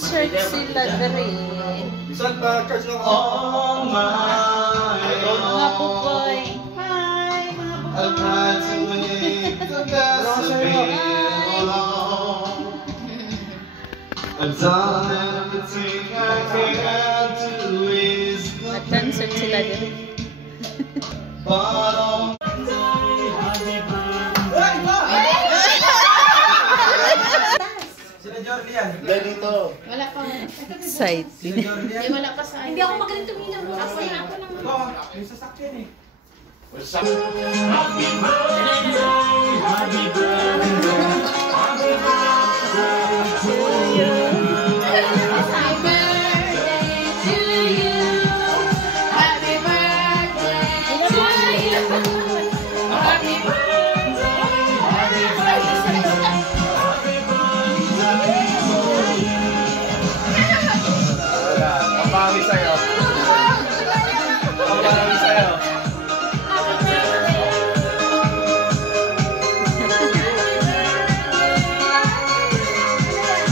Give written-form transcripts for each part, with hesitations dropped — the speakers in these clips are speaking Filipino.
Nag-concert sila dali. Bisan ba charge lang ako? Oh my. Mga pupoy. Hi, mga I've tried to make the best of it alone. I've done everything I can to ease the Nag-concert sila dali. but on Sila Jordi yan. dito. Wala pa. Excited. Wala pa sa... Hindi ako magaling tumingin. Ako lang. Ito, yung sasakyan eh. What's up? Pangit sa'yo. Pangit sa'yo.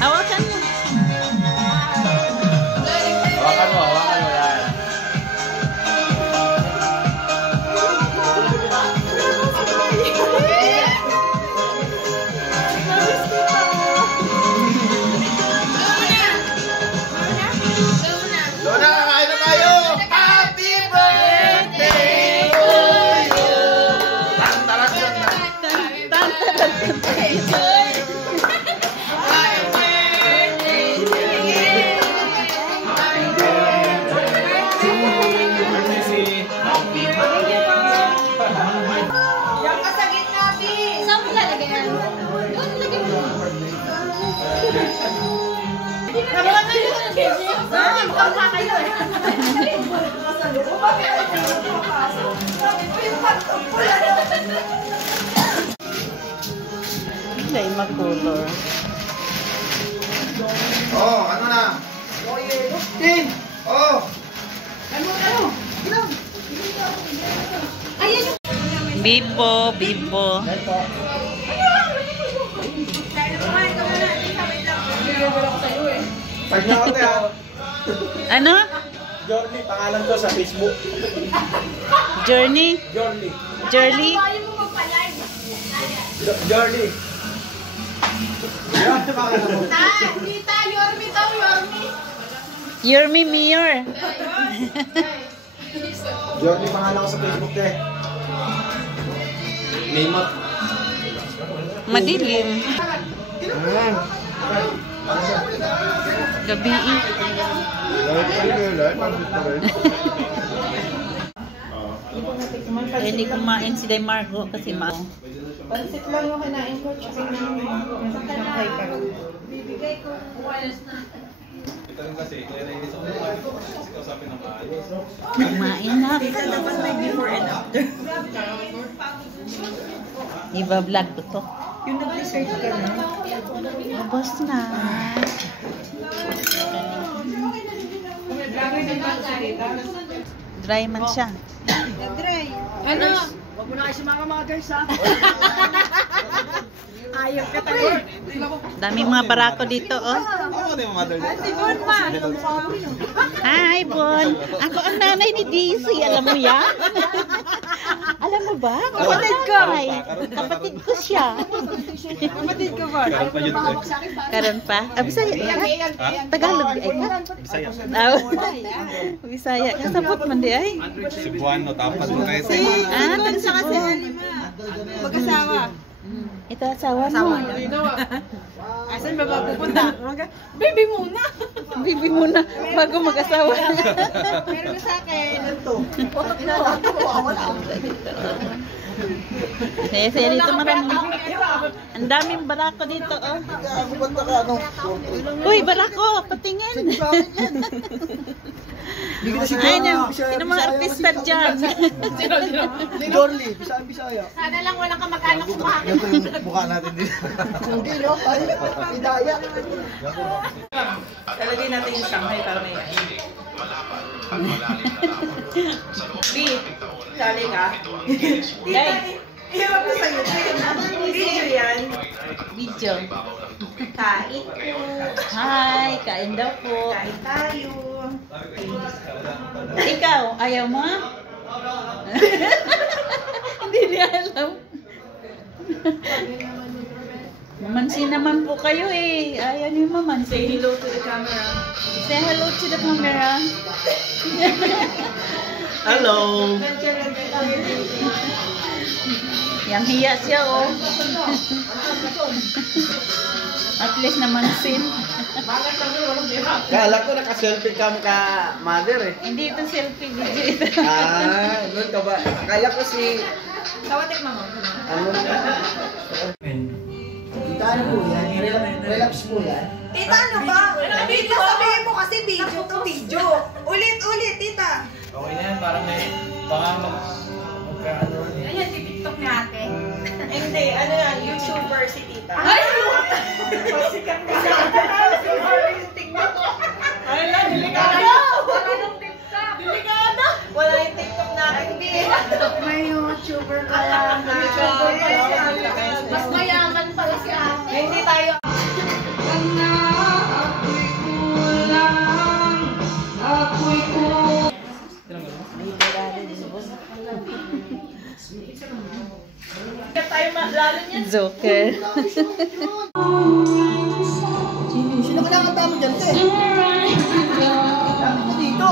Hawakan mo. Hawakan mo yan. Lona, kain na tayo! Happy birthday to you! Tantaran yun na. Yan ka sa gitna, Bi! Saan mo lalagay yan? Doon, lagay mo. Nabukan na yun! Mukha kayo eh. Hindi, mag-color. Oh, ano na? Tin! Oh! Bibo, bibo. Tag na ako kaya. Ano? Jordi, pangalan ko sa Facebook. Journey? Jordi. Journey? Jordi. Yan, pangalan mo. Tita, Yormi daw, Yormi. You're me, Mayor. Jordi, pangalan ko sa Facebook eh. Maymot. Madilim. Gabi. Eh, hindi kumain si Day Marco kasi mao. Pansit lang yung kinain ko. Tsaka nakay pa. Bibigay ko. Ito rin kasi, kaya nainis ako kasi kausapin ng maayos. Kumain na. Dapat may before and after. Iba-vlog ko to. Yung nag-research ka na. Tapos na. Dry man siya. Dry. Ano? Huwag mo na kayo sumama mga guys ha. Ayaw ka tayo. Daming mga barako dito, oh. Ano yung mother niya? Si Bon ma. Hi, Bon. Ako ang nanay ni Daisy. Alam mo yan? Alam mo ba? Kapatid ko. Ay, kapatid ko siya. Kapatid ko ba? Karoon pa yun eh. Karon pa? Ah, Bisaya ka? Tagalog ay ka? Bisaya. Ah, Bisaya. Kasabot man di ay. Cebuano, tapad mo kayo. Ah, taga Cebu. Mag-asawa. Ito asawa mo. Asan ba pupunta? Baby muna. Bibi muna bago mag-asawa. Pero sa akin, ito. Saya dito marami. Ang daming barako dito, oh. Uy, barako, patingin. Ay, sino mga artista dyan? Dorly, Bisaya. Sana lang walang kamag-anak kumain. Ito yung mukha natin dito. Hindi, no? Hidaya. Talagay natin yung Shanghai para may B, sali ka. Hirap na sa'yo. Video yan. Video. Kain po. Hi, kain daw po. Kain tayo. Ikaw, ayaw mo? Hindi niya alam. Mamansin naman po kayo eh. Ayaw niyo mamansin. Say hello to the camera. Say hello to the camera. Hello! Yang hiya siya oh. At least namansin. Kala ko naka-selfie cam ka, mother eh. Hindi ito selfie video ito. Doon ka ba? Akala ko si... Sawatik mama. Ano? Tita, ano po yan? Relax po yan. Tita, ano ba? Tita, sabihin mo kasi video to video. Ulit, tita. Okay na yan, parang may baka magkaano rin eh. Ayan, TikTok ni ate. Hindi, ano yan, YouTuber si tita. Ay! Pasikat ka. Ay, delikado! Wala nung TikTok. Delikado! Wala yung TikTok natin, B. May YouTuber ka lang. Mas mayaman pala si ate. Hindi tayo. Kaya tayo lalo niya. Joker. Sino ka nakanta mo dyan, te? Dapat dito.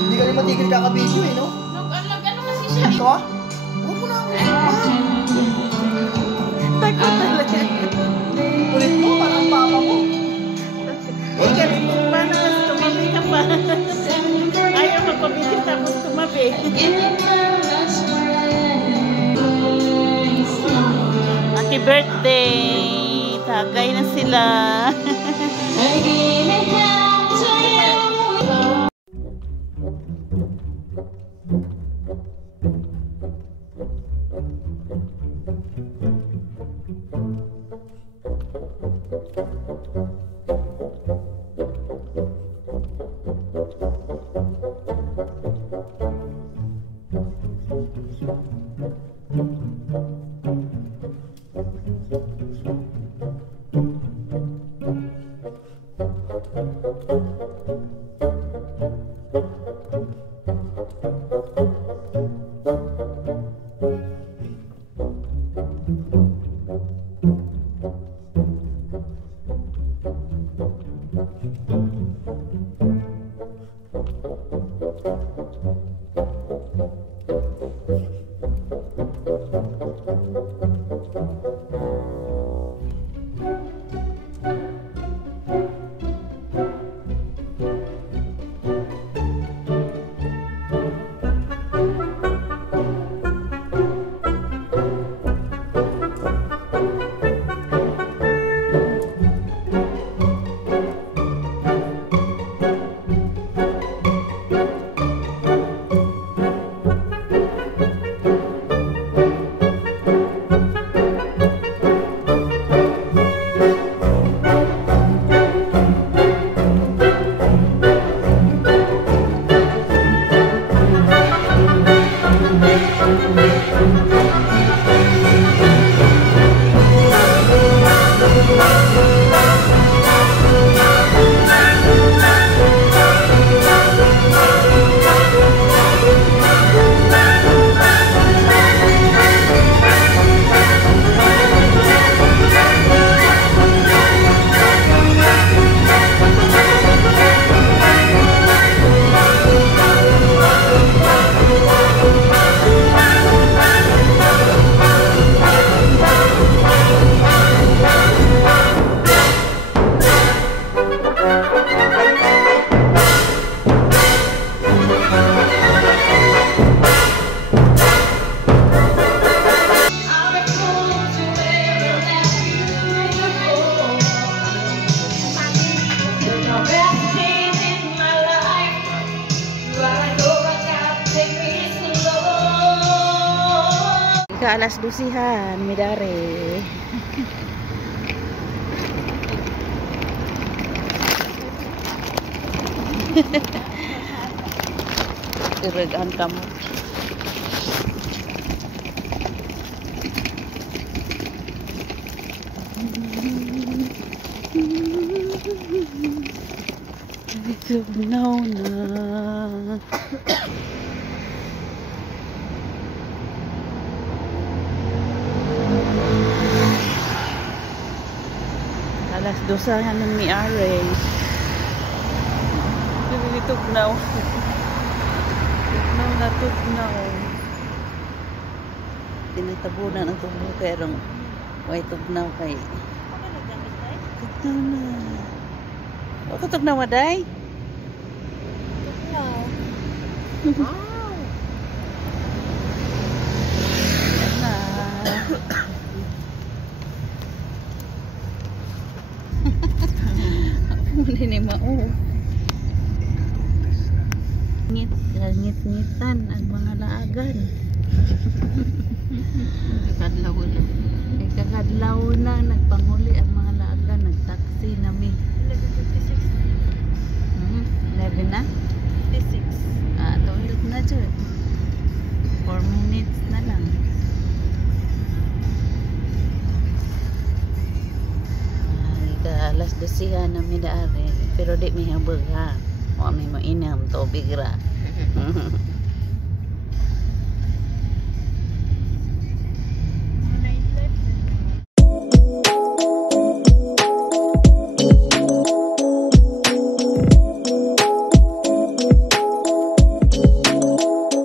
Hindi ka rin matigil kakabidyo eh, no? Ano kasi siya? Ito ah? Huwag mo na ako. Takot talaga. Kulit mo, parang ang papa mo. Ikaw, paano mas tumabi ka pa? Ayaw magpabigil tapos tumabi. Happy birthday! Tagay na sila. Alas 12-han, midare. Iragaan kamu. Tugnaw na. Alas 12 ng mi-are. Tugnaw. Tugnaw na tugnaw. Tinatabunan ang tugnaw kaya rong way tugnaw kay. Tugnaw na. O ka tugnaw aday? Wow. Yan na. Muna ni Mao. Ngit-ngitan ang mga laagan. Kadlaw na. Kadlaw na nagpanguli ang mga laagan, nagtaksi nami. 11 na? 56. Tulog na dyan. 4 minutes na lang. Alas 12 na midaari. Pero di may habag ha. O may mainam tubig ra.